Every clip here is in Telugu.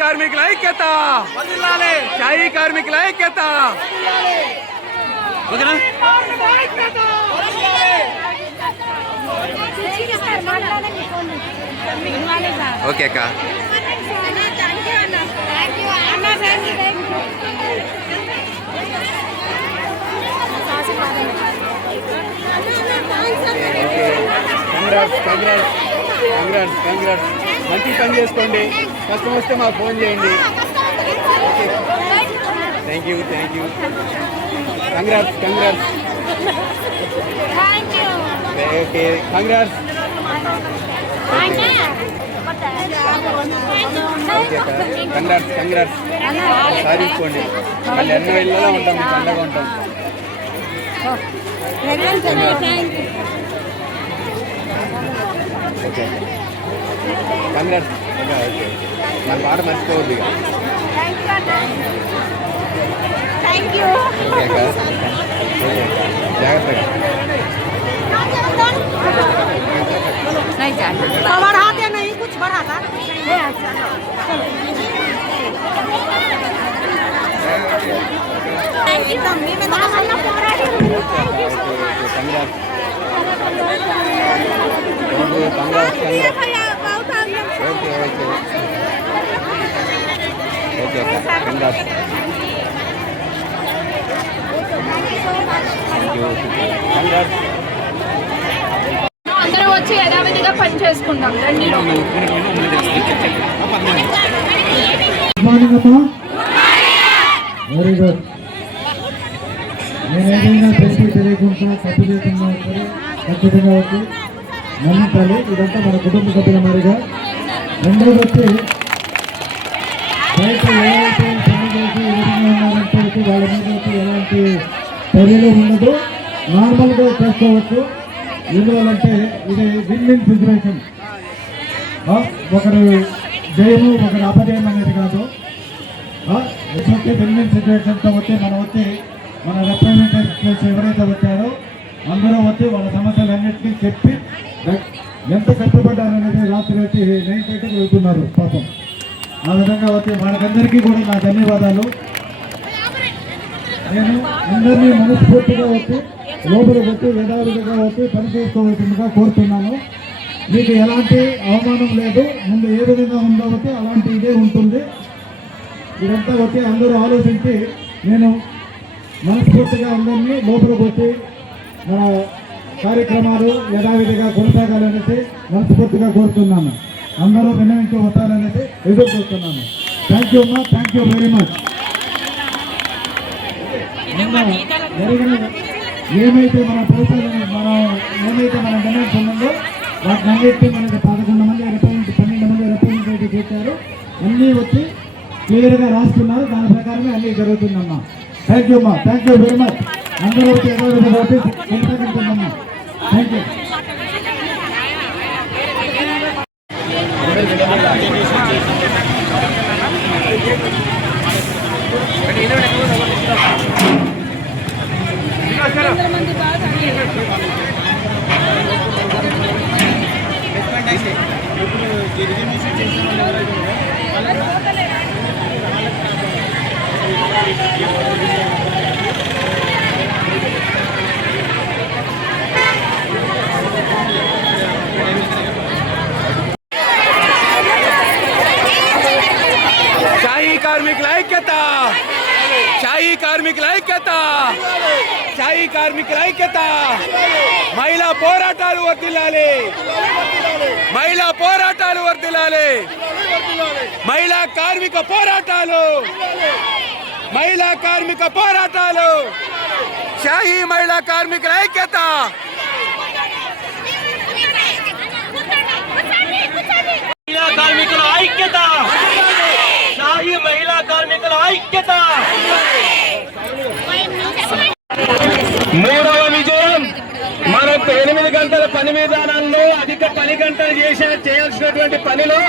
కార్మికుల ఐక్యత, షాయి కార్మికుల ఐక్యత. ఓకే అక్క. మంచి పని చేసుకోండి. కష్టం వస్తే మాకు ఫోన్ చేయండి. Thank you. Congrats. Okay, congrats. Congrats. సాధించుకోండి. మళ్ళీ అన్ని వెళ్ళలో ఉంటాం, మీకు అండగా ఉంటాం. Okay, congrats. ఓకే, మన పాట మర్చిపోవద్దు. జాగ్రత్తగా. बढ़ाते नहीं, कुछ बढ़ाता అందరూ వచ్చి యథావిధిగా పని చేసుకుంటాం. రండిలో వెరీ గుడ్. నేను ఏదైనా తెలిసి తెలియకుండా తప్పు చేయకుండా సరే ఖచ్చితంగా వచ్చి నమ్మించాలి. ఇదంతా మన కుటుంబ సభ్యుల మాదిరిగా. రెండోది వచ్చి బయట ఎవరైతే పని చేసి ఏ విధంగా ఉన్నారంటే వచ్చి వాళ్ళ మీద వచ్చి ఎలాంటి చర్యలు ఉండదు, నార్మల్గా చేసుకోవచ్చు. ఎందువల్లంటే ఇది విన్ సిచ్యువేషన్. ఒకరు జయము ఒకరు అపజయం అనేది కాదు. వచ్చి విన్ సిచ్యువేషన్తో వచ్చి మనం వచ్చి మన రిప్రజెంటేటివ్స్ ఎవరైతే వచ్చారో అందరూ వచ్చి వాళ్ళ సమస్యలన్నింటినీ చెప్పి ఎంత కష్టపడ్డారనేది రాత్రి వచ్చి 9:30కి వెళ్తున్నారు పాపం. ఆ విధంగా వచ్చి వాళ్ళకందరికీ కూడా నా ధన్యవాదాలు. నేను అందరినీ మనస్ఫూర్తిగా వచ్చి లోపలికి వచ్చి యథావిధిగా వచ్చి పనిచేసుకోవాల్సిందిగా కోరుతున్నాను. మీకు ఎలాంటి అవమానం లేదు. ముందు ఏ విధంగా ఉందో వచ్చి అలాంటి ఇదే ఉంటుంది. ఇదంతా వచ్చి అందరూ ఆలోచించి నేను మనస్ఫూర్తిగా అందరినీ లోపలికి వచ్చి మన కార్యక్రమాలు యథావిధిగా కొనసాగాలనేసి మనస్ఫూర్తిగా కోరుతున్నాను. అందరూ వినయించి వస్తారనేసి ఎదురు చూస్తున్నాను. థ్యాంక్ యూ అమ్మా, థ్యాంక్ యూ వెరీ మచ్. ఏమైతే మన ప్రభుత్వాలు ఏమైతే మన డిమాండ్స్ ఉన్నదో వాటిని అన్నిటి మనకి 11 మంది 12 మంది రిప్రజెంటేటివ్ చేశారు. అన్నీ వచ్చి క్లియర్గా రాస్తున్నారు. దాని ప్రకారమే అన్నీ జరుగుతుందమ్మా. థ్యాంక్ యూ అమ్మా, థ్యాంక్ యూ వెరీ మచ్. అందరూ వచ్చి కొనసాగుతుందమ్మా. Thank you. షాయి కార్మికుల ఐక్యత, షాయి కార్మికుల ఐక్యత, షాయి కార్మికుల ఐక్యత. మహిళా పోరాటాలు వర్ధిల్లాలి, మహిళా పోరాటాలు వర్ధిల్లాలి, మహిళా కార్మిక పోరాటాలు, మహిళా కార్మిక పోరాటాలు. షాయి మహిళా కార్మికుల ఐక్యత. మహిళా కార్మికుల ఐక్యత, షాయి మహిళా కార్మికుల ఐక్యత. మూడవ విజయం. మనకు 8 గంటల పని విధానంలో అధిక పని గంటలు చేయాల్సినటువంటి పనిలో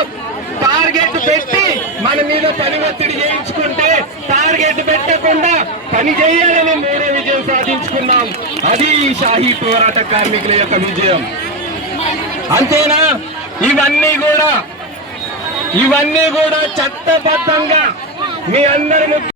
టార్గెట్ పెట్టి మన మీద పని ఒత్తిడి చేయించుకుంటే టార్గెట్ పెట్టకుండా పని చేయాలని మూడో విజయం సాధించుకున్నాం. అది షాహీ పోరాట కార్మికుల యొక్క విజయం. అంతేనా? ఇవన్నీ కూడా ఇవన్నీ కూడా చట్టబద్ధంగా మీ అందరి